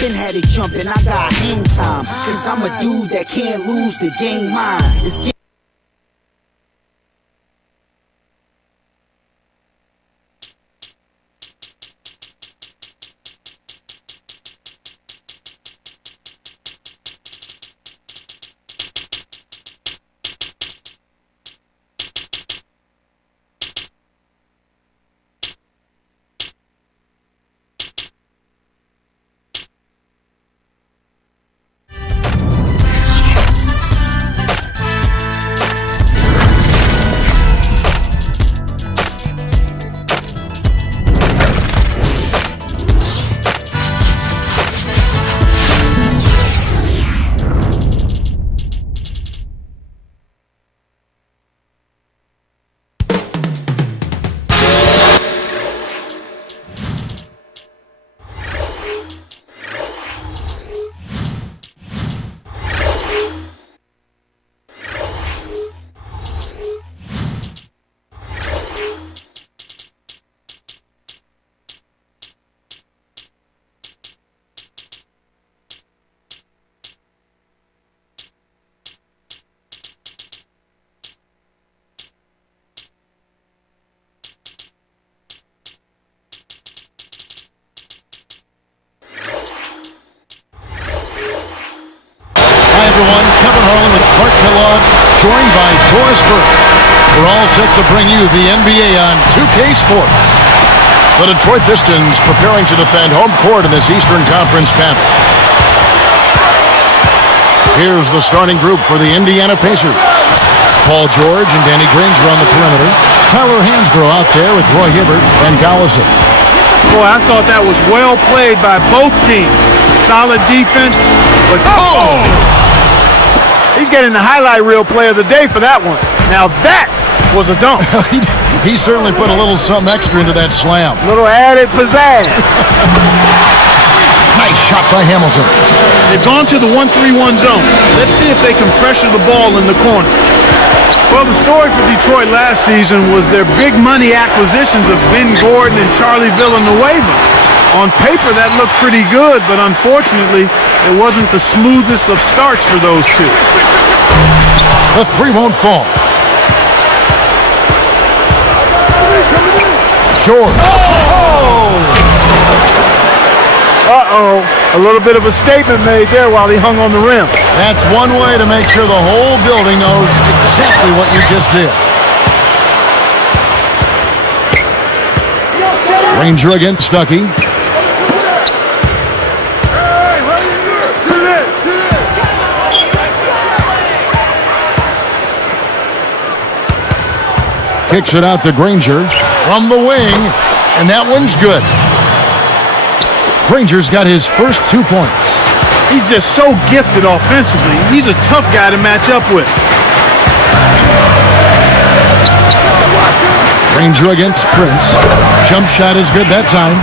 been had it jumping, I got hang time. Cause I'm a dude that can't lose the game mine. It's joined by Doris Burke. We're all set to bring you the NBA on 2K Sports. The Detroit Pistons preparing to defend home court in this Eastern Conference battle. Here's the starting group for the Indiana Pacers. Paul George and Danny Granger on the perimeter. Tyler Hansbrough out there with Roy Hibbert and Gallison. Boy, I thought that was well played by both teams. Solid defense, but he's getting the highlight reel play of the day for that one. Now that was a dunk. He certainly put a little something extra into that slam. Little added pizzazz. Nice shot by Hamilton. They've gone to the 1-3-1 zone. Let's see if they can pressure the ball in the corner. Well, the story for Detroit last season was their big money acquisitions of Ben Gordon and Charlie Villanueva. On paper, that looked pretty good, but unfortunately, it wasn't the smoothest of starts for those two. The three won't fall. George. Uh-oh. A little bit of a statement made there while he hung on the rim. That's one way to make sure the whole building knows exactly what you just did. Granger against Stuckey. Kicks it out to Granger from the wing, and that one's good. Granger's got his first 2 points. He's just so gifted offensively. He's a tough guy to match up with. Granger against Prince. Jump shot is good that time.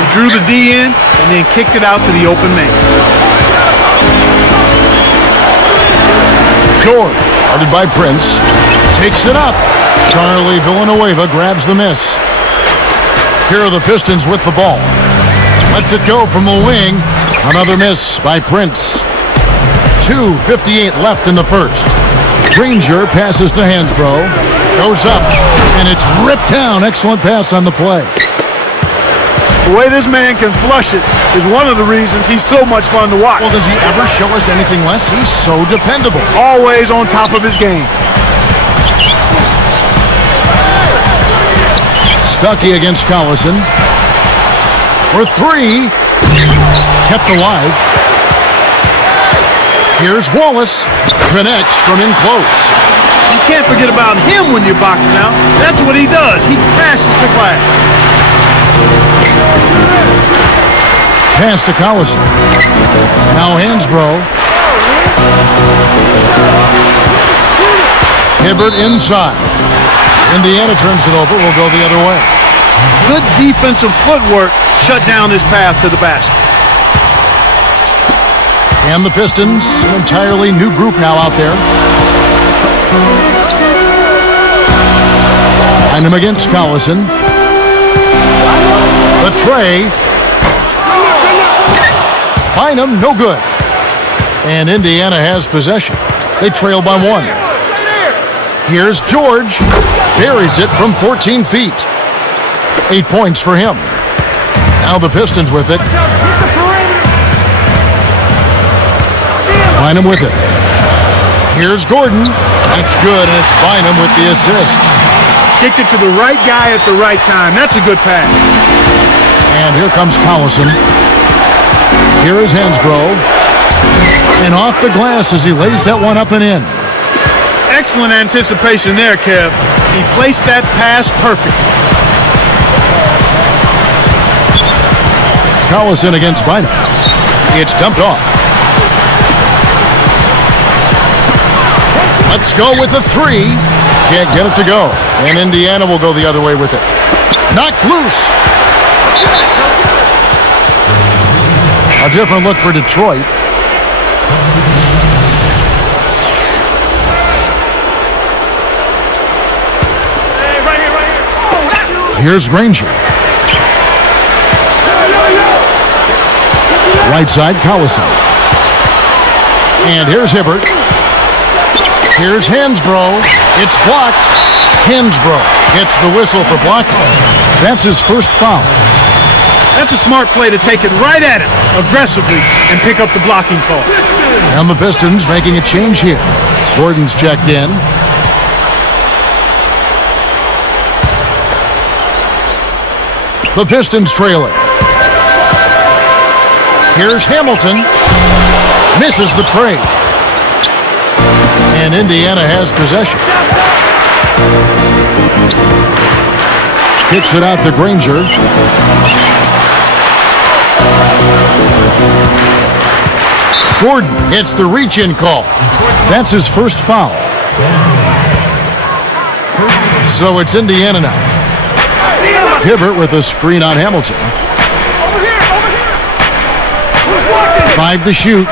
He drew the D in and then kicked it out to the open man. George, guarded by Prince, takes it up. Charlie Villanueva grabs the miss. Here are the Pistons with the ball. Lets it go from the wing. Another miss by Prince. 2:58 left in the first. Granger passes to Hansbrough. Goes up, and it's ripped down. Excellent pass on the play. The way this man can flush it is one of the reasons he's so much fun to watch. Well, does he ever show us anything less? He's so dependable. Always on top of his game. Stuckey against Collison. For three. Kept alive. Here's Wallace. Connects from in close. You can't forget about him when you're boxing out. That's what he does. He crashes the glass. Pass to Collison. Now Hansbrough. Hibbert inside. Indiana turns it over. We'll go the other way. Good defensive footwork shut down his path to the basket. And the Pistons, an entirely new group now out there. Find him against Collison. The tray. Bynum, no good. And Indiana has possession. They trail by 1. Here's George. Buries it from 14 feet. 8 points for him. Now the Pistons with it. Bynum with it. Here's Gordon. That's good, and it's Bynum with the assist. Kicked it to the right guy at the right time. That's a good pass. And here comes Collison. Here is Hansbrough. And off the glass as he lays that one up and in. Excellent anticipation there, Kev. He placed that pass perfectly. Collison against Bynum. It's dumped off. Let's go with a 3. Can't get it to go. And Indiana will go the other way with it. Knocked loose. A different look for Detroit. Here's Granger. Right side, Collison. And here's Hibbert. Here's Hansbrough. It's blocked. Hansbrough gets the whistle for blocking. That's his first foul. That's a smart play to take it right at him aggressively and pick up the blocking call. And the Pistons making a change here. Gordon's checked in. The Pistons trailing. Here's Hamilton. Misses the trade. And Indiana has possession. Kicks it out to Granger. Gordon hits the reach-in call. That's his first foul. So it's Indiana now. Hibbert with a screen on Hamilton. 5 to shoot.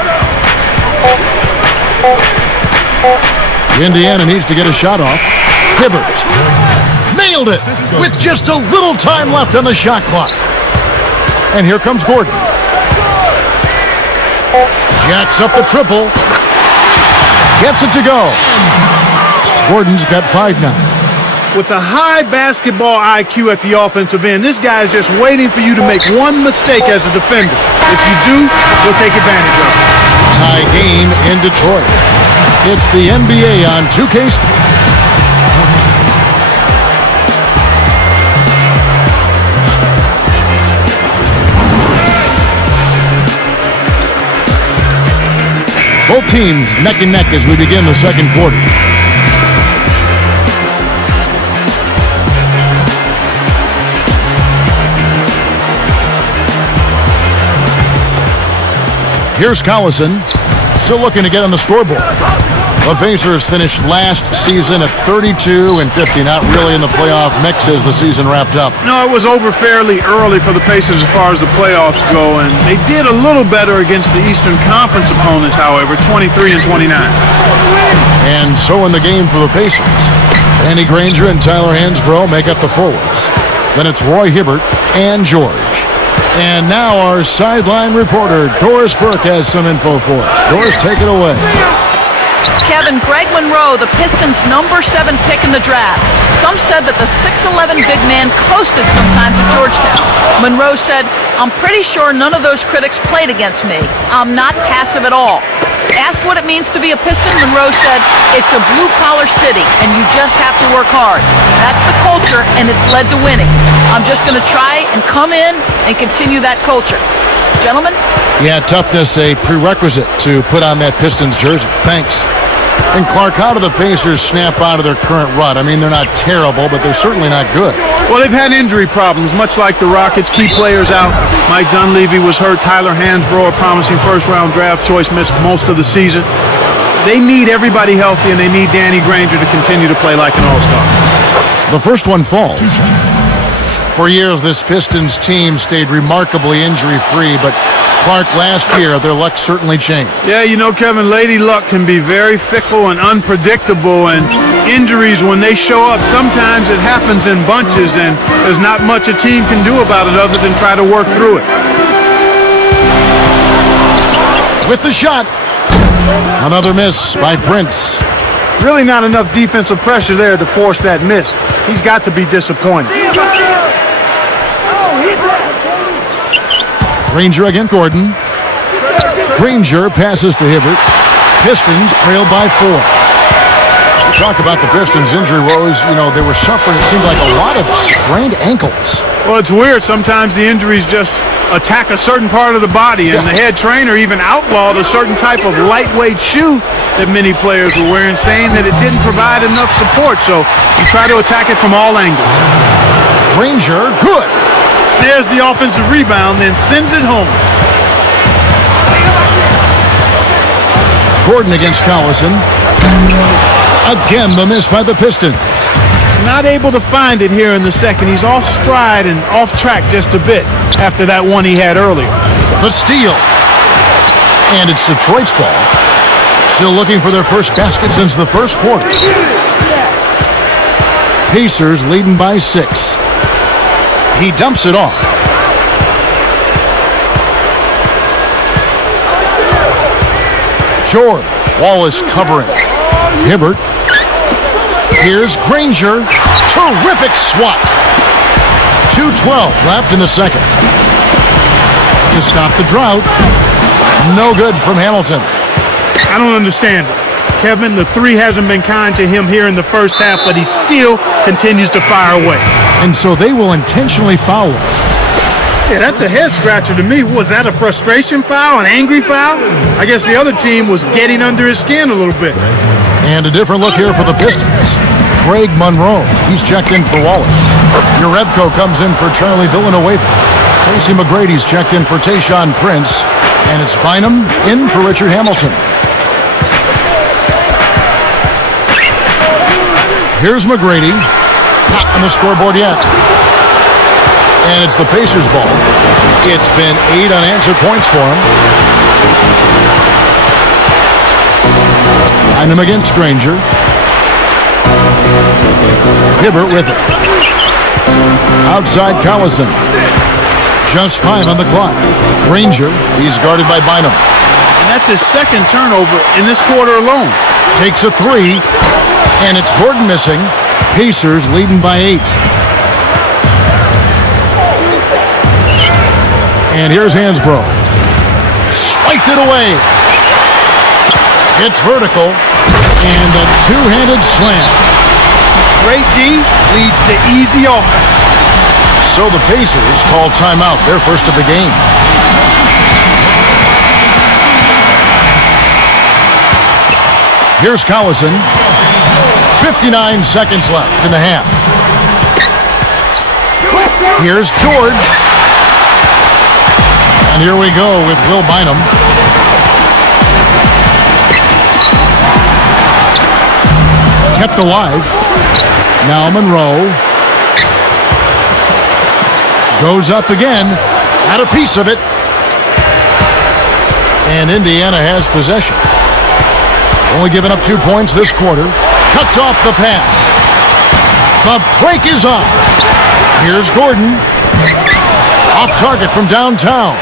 Indiana needs to get a shot off. Hibbert nailed it with just a little time left on the shot clock. And here comes Gordon. Jacks up the triple. Gets it to go. Gordon's got 5 now. With a high basketball IQ at the offensive end, this guy is just waiting for you to make one mistake as a defender. If you do, he'll take advantage of it. Tie game in Detroit. It's the NBA on 2K Sports. Both teams neck and neck as we begin the second quarter. Here's Collison, still looking to get on the scoreboard. The Pacers finished last season at 32-50, not really in the playoff mix as the season wrapped up. No, it was over fairly early for the Pacers as far as the playoffs go, and they did a little better against the Eastern Conference opponents, however, 23-29. And so in the game for the Pacers, Danny Granger and Tyler Hansbrough make up the forwards. Then it's Roy Hibbert and George. And now our sideline reporter, Doris Burke, has some info for us. Doris, take it away. Kevin, Greg Monroe, the Pistons' number 7 pick in the draft. Some said that the 6'11 big man coasted sometimes at Georgetown. Monroe said, "I'm pretty sure none of those critics played against me. I'm not passive at all." Asked what it means to be a Piston, Monroe said, "It's a blue-collar city, and you just have to work hard. That's the culture, and it's led to winning. I'm just going to try and come in and continue that culture." Gentlemen? Yeah, toughness a prerequisite to put on that Pistons jersey. Thanks. And Clark, how do the Pacers snap out of their current rut? I mean, they're not terrible, but they're certainly not good. Well, they've had injury problems, much like the Rockets. Key players out. Mike Dunleavy was hurt. Tyler Hansbrough, a promising first-round draft choice, missed most of the season. They need everybody healthy, and they need Danny Granger to continue to play like an all-star. The first one falls. For years, this Pistons team stayed remarkably injury-free, but Clark, last year, their luck certainly changed. Yeah, you know, Kevin, Lady Luck can be very fickle and unpredictable, and injuries, when they show up, sometimes it happens in bunches, and there's not much a team can do about it other than try to work through it. with the shot. Another miss by Prince. Really not enough defensive pressure there to force that miss. He's got to be disappointed. Granger against Gordon. Granger passes to Hibbert. Pistons trail by 4. We talk about the Pistons' injury woes. You know, they were suffering, it seemed like, a lot of sprained ankles. Well, it's weird. Sometimes the injuries just attack a certain part of the body, and the head trainer even outlawed a certain type of lightweight shoe that many players were wearing, saying that it didn't provide enough support. So you try to attack it from all angles. Granger, good. Snares the offensive rebound, then sends it home. Gordon against Collison. Again, the miss by the Pistons. Not able to find it here in the second. He's off stride and off track just a bit after that one he had earlier. The steal. And it's Detroit's ball. Still looking for their first basket since the first quarter. Pacers leading by 6. He dumps it off. George. Wallace covering. Hibbert. Here's Granger. Terrific swat. 2:12 left in the second. To stop the drought. No good from Hamilton. I don't understand it. Kevin, the three hasn't been kind to him here in the first half, but he still continues to fire away. And so they will intentionally foul him. Yeah, that's a head scratcher to me. Was that a frustration foul, an angry foul? I guess the other team was getting under his skin a little bit. And a different look here for the Pistons. Craig Monroe, he's checked in for Wallace. Urebko comes in for Charlie Villanueva. Tracy McGrady's checked in for Tayshaun Prince. And it's Bynum in for Richard Hamilton. Here's McGrady. Not on the scoreboard yet. And it's the Pacers' ball. It's been 8 unanswered points for him. Bynum against Granger. Hibbert with it. Outside Collison. Just 5 on the clock. Granger, he's guarded by Bynum. And that's his second turnover in this quarter alone. Takes a 3, and it's Gordon missing. Pacers leading by 8. And here's Hansbrough. Swiped it away. It's vertical, and a two-handed slam. Great D leads to easy offense. So the Pacers call timeout, their first of the game. Here's Collison. 59 seconds left in the half. Here's George. And here we go with Will Bynum. Kept alive. Now Monroe. Goes up again. Had a piece of it. And Indiana has possession. Only giving up 2 points this quarter. Cuts off the pass. The break is on. Here's Gordon. Off target from downtown.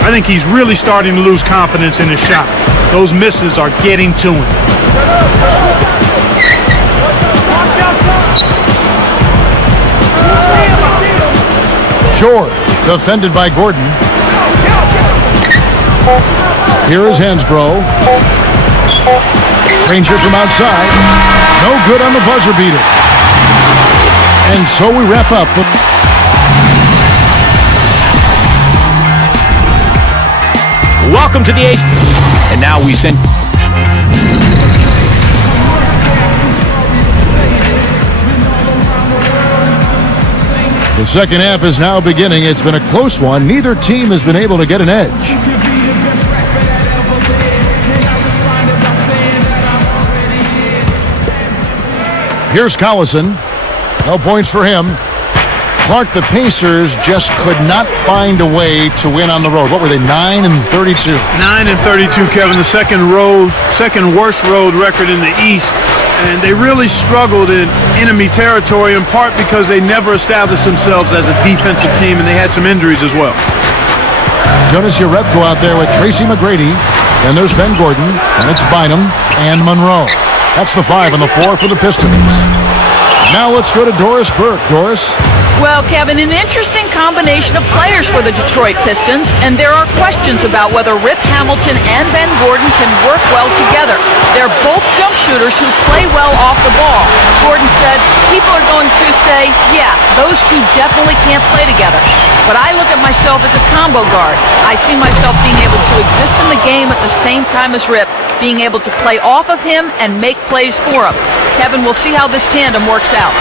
I think he's really starting to lose confidence in his shot. Those misses are getting to him. George, defended by Gordon. Here is Hansbrough. Granger from outside. No good on the buzzer beater. And so we wrap up with... Welcome to the Age. And now we send... The second half is now beginning. It's been a close one. Neither team has been able to get an edge. Here's Collison. No points for him. Clark, the Pacers just could not find a way to win on the road. What were they, 9 and 32? 9 and 32, Kevin, the second worst road record in the East. And they really struggled in enemy territory, in part because they never established themselves as a defensive team, and they had some injuries as well. Jonas Jerebko out there with Tracy McGrady. And there's Ben Gordon, and it's Bynum and Monroe. That's the 5 and the 4 for the Pistons. Now let's go to Doris Burke. Doris? Well, Kevin, an interesting combination of players for the Detroit Pistons, and there are questions about whether Rip Hamilton and Ben Gordon can work well together. They're both jump shooters who play well off the ball. Gordon said, people are going to say, yeah, those two definitely can't play together. But I look at myself as a combo guard. I see myself being able to exist in the game at the same time as Rip, being able to play off of him and make plays for him. Kevin, we'll see how this tandem works out.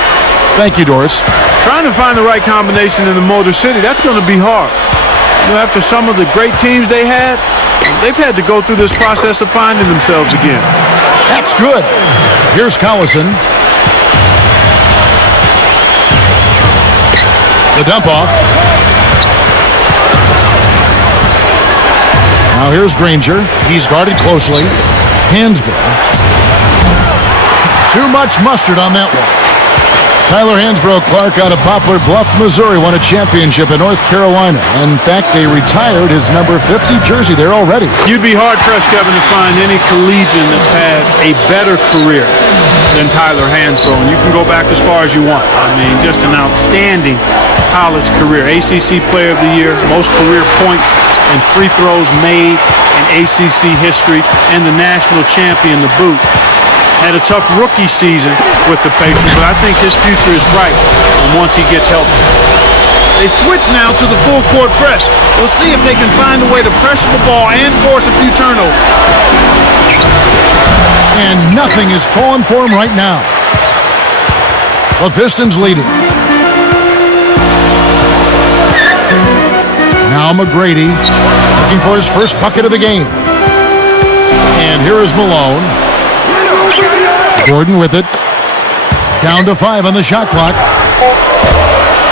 Thank you, Doris. Trying to find the right combination in the Motor City, that's going to be hard. You know, after some of the great teams they've had to go through this process of finding themselves again. That's good. Here's Collison. The dump off. Now here's Granger. He's guarded closely. Hansbrough. Too much mustard on that one. Tyler Hansbrough Clark out of Poplar Bluff, Missouri, won a championship in North Carolina. In fact, they retired his number 50 jersey there already. You'd be hard-pressed, Kevin, to find any collegian that's had a better career than Tyler Hansbrough. And you can go back as far as you want. I mean, just an outstanding college career. ACC Player of the Year, most career points and free throws made in ACC history, and the national champion to boot. Had a tough rookie season with the Pacers, but I think his future is bright once he gets healthy. They switch now to the full court press. We'll see if they can find a way to pressure the ball and force a few turnovers. And nothing is falling for him right now. The Pistons leading. Now McGrady looking for his first bucket of the game. And here is Malone. Gordon with it. Down to 5 on the shot clock.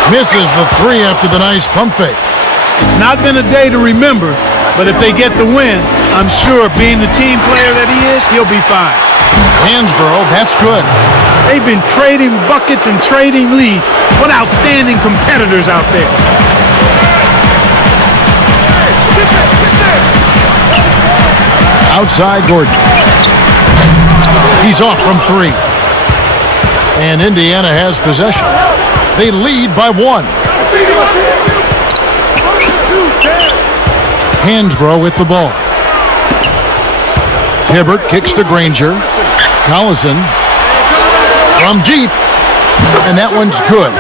Misses the 3 after the nice pump fake. It's not been a day to remember, but if they get the win, I'm sure being the team player that he is, he'll be fine. Hansbrough, that's good. They've been trading buckets and trading leads. What outstanding competitors out there. Outside Gordon. He's off from 3. And Indiana has possession. They lead by 1. Hansbrough with the ball. Hibbert kicks to Granger. Collison from deep. And that one's good.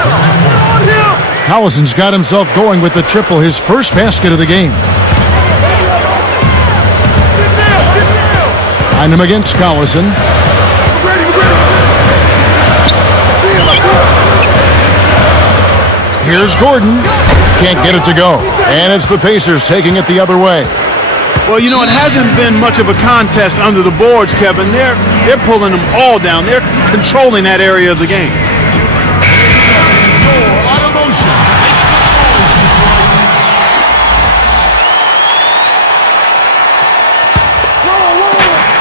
Collison's got himself going with the triple, his first basket of the game. Behind him against Collison. Here's Gordon. Can't get it to go. And it's the Pacers taking it the other way. Well, you know, it hasn't been much of a contest under the boards, Kevin. They're pulling them all down. They're controlling that area of the game.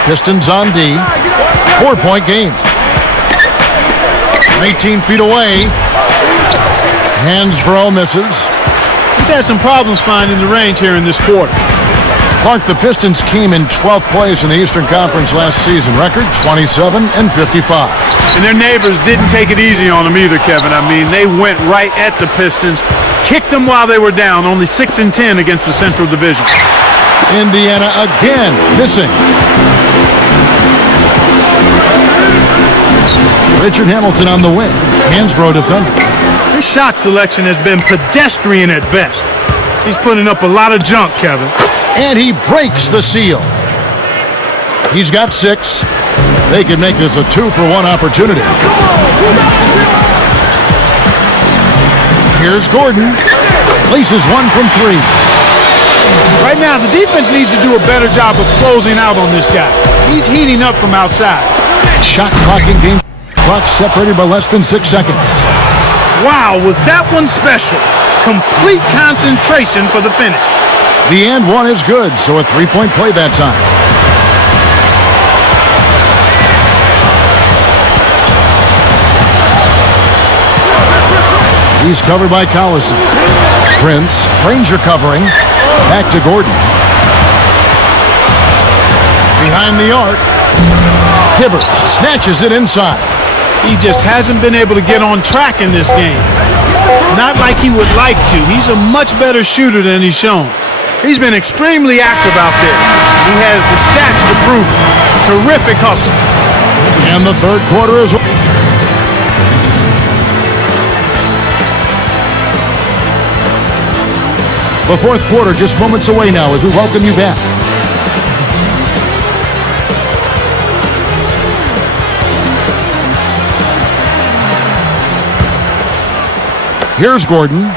Pistons on D. 4-point game. 19 feet away. Hansbrough misses. He's had some problems finding the range here in this quarter. Clark, the Pistons came in 12th place in the Eastern Conference last season. Record 27-55. And their neighbors didn't take it easy on them either, Kevin. I mean, they went right at the Pistons, kicked them while they were down, only 6-10 against the Central Division. Indiana again missing. Richard Hamilton on the wing. Hansbrough defending. His shot selection has been pedestrian at best. He's putting up a lot of junk, Kevin. And he breaks the seal. He's got 6. They can make this a 2-for-1 opportunity. Here's Gordon. Places 1 from 3. Right now, the defense needs to do a better job of closing out on this guy. He's heating up from outside. Shot clock in game. Clock separated by less than 6 seconds. Wow, was that one special? Complete concentration for the finish. The and one is good, so a 3-point play that time. He's covered by Collison. Prince, Granger covering. Back to Gordon. Behind the arc. Hibbert snatches it inside. He just hasn't been able to get on track in this game. Not like he would like to. He's a much better shooter than he's shown. He's been extremely active out there. He has the stats to prove it. Terrific hustle. And the third quarter is... The fourth quarter just moments away now as we welcome you back. Here's Gordon.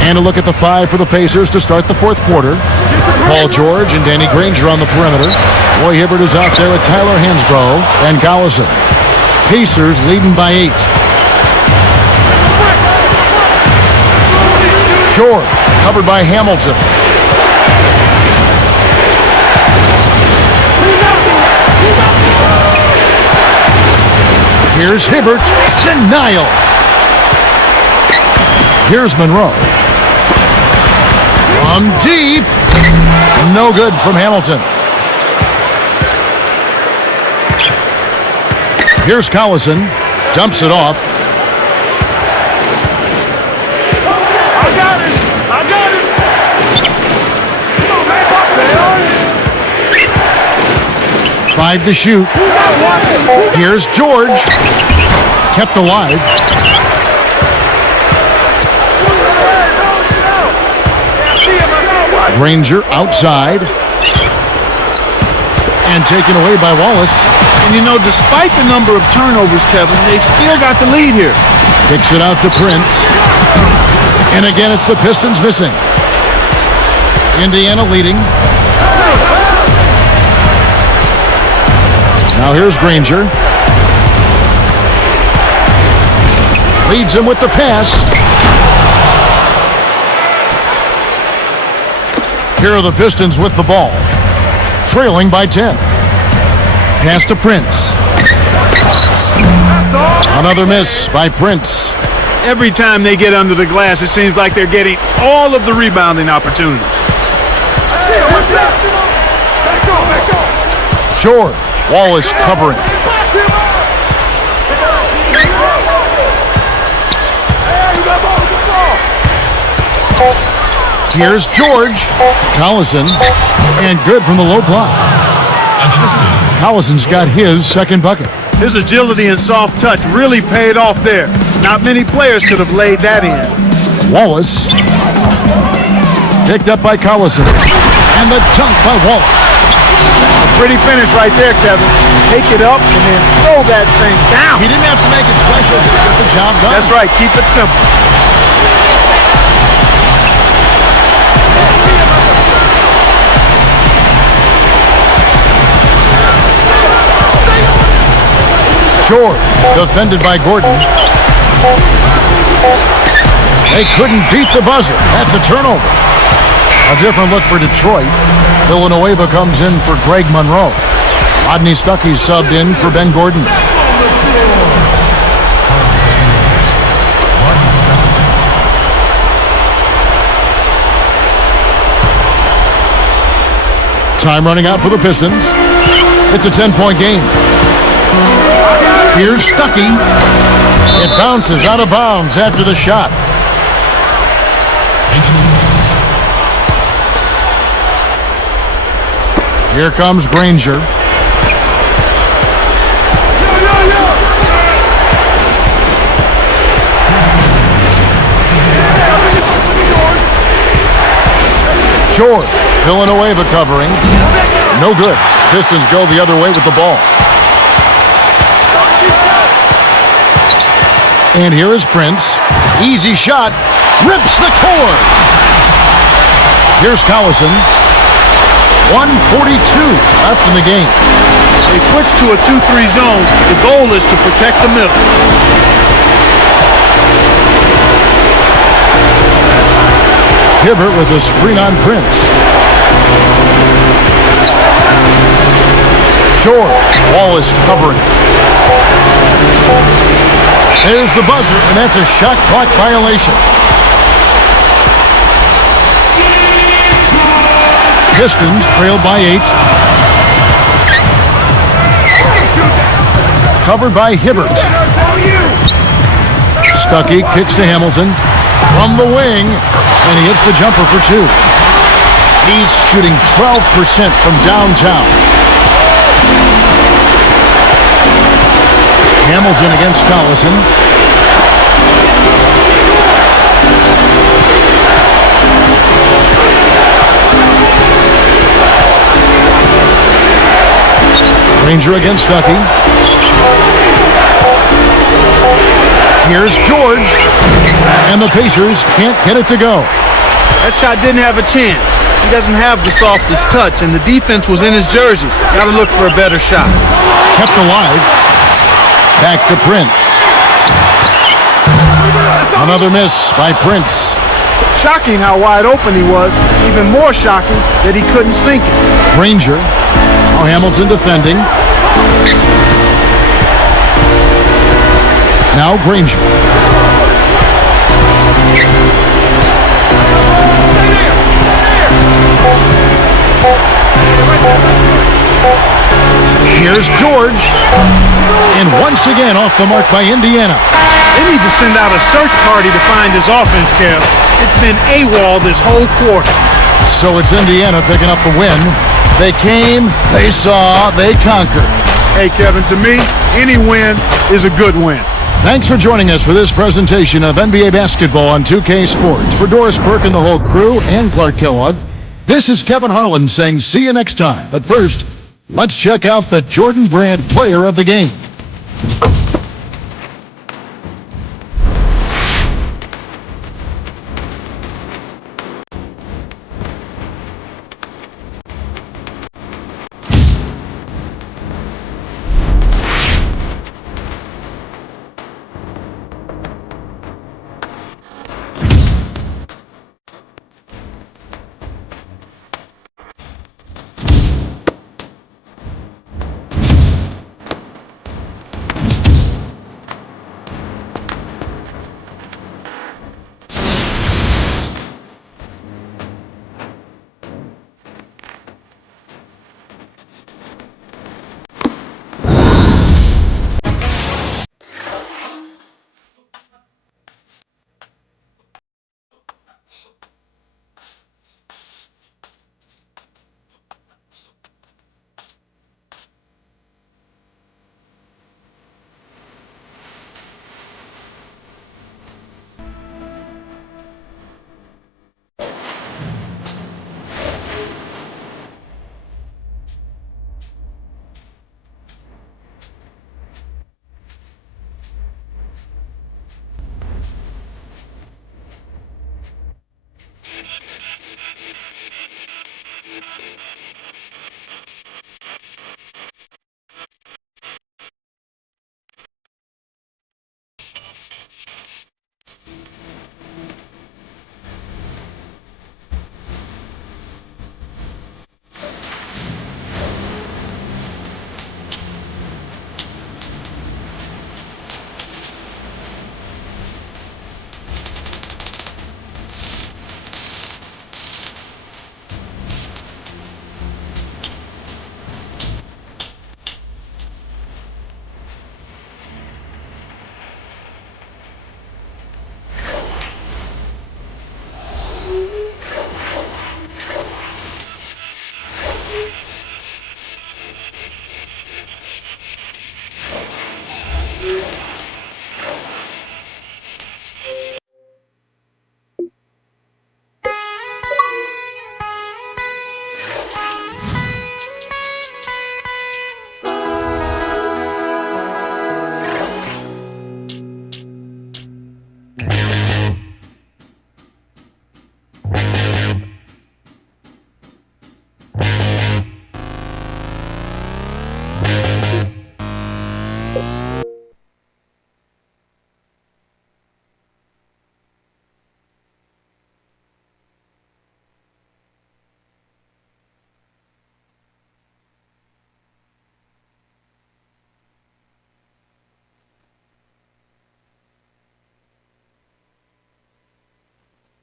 And a look at the five for the Pacers to start the fourth quarter. Paul George and Danny Granger on the perimeter. Roy Hibbert is out there with Tyler Hansbrough and Collison. Pacers leading by 8. Short, covered by Hamilton. Here's Hibbert. Denial. Here's Monroe. From deep. No good from Hamilton. Here's Collison. Dumps it off. I got it. Come on, man. 5 to shoot. Here's George. Kept alive. Granger outside. And taken away by Wallace. And you know, despite the number of turnovers, Kevin, they've still got the lead here. Kicks it out to Prince. And again, it's the Pistons missing. Indiana leading. Now here's Granger. Leads him with the pass. Here are the Pistons with the ball. Trailing by 10. Pass to Prince. Another miss by Prince. Every time they get under the glass, it seems like they're getting all of the rebounding opportunities. George. Wallace covering. Here's George. Collison. And good from the low block. Collison's got his second bucket. His agility and soft touch really paid off there. Not many players could have laid that in. Wallace. Picked up by Collison. And the dunk by Wallace. A pretty finish right there, Kevin. Take it up and then throw that thing down. He didn't have to make it special, just get the job done. That's right. Keep it simple. Short, defended by Gordon. They couldn't beat the buzzer. That's a turnover. A different look for Detroit. Villanueva comes in for Greg Monroe. Rodney Stuckey subbed in for Ben Gordon. Time running out for the Pistons. It's a 10-point game. Here's Stuckey. It bounces out of bounds after the shot. Here comes Granger. Short. Villanueva covering. No good. Pistons go the other way with the ball. And here is Prince. Easy shot. Rips the cord. Here's Collison. 1:42 left in the game. They switch to a 2-3 zone. The goal is to protect the middle. Hibbert with a screen on Prince. George. Wallace covering. There's the buzzer, and that's a shot clock violation. Pistons trailed by 8. Covered by Hibbert. Stuckey kicks to Hamilton from the wing, and he hits the jumper for 2. He's shooting 12% from downtown. Hamilton against Collison. Granger against Stuckey. Here's George, and the Pacers can't get it to go. That shot didn't have a chance. He doesn't have the softest touch, and the defense was in his jersey. Got to look for a better shot. Kept alive. Back to Prince. Another miss by Prince. Shocking how wide open he was. Even more shocking that he couldn't sink it. Granger. Now Hamilton defending. Now Granger. Here's George. And once again off the mark by Indiana. They need to send out a search party to find his offense, Kev. It's been AWOL this whole quarter. So it's Indiana picking up the win. They came, they saw, they conquered. Hey, Kevin, to me, any win is a good win. Thanks for joining us for this presentation of NBA basketball on 2K Sports. For Doris Burke and the whole crew and Clark Kellogg, this is Kevin Harlan saying see you next time. But first, let's check out the Jordan Brand player of the game.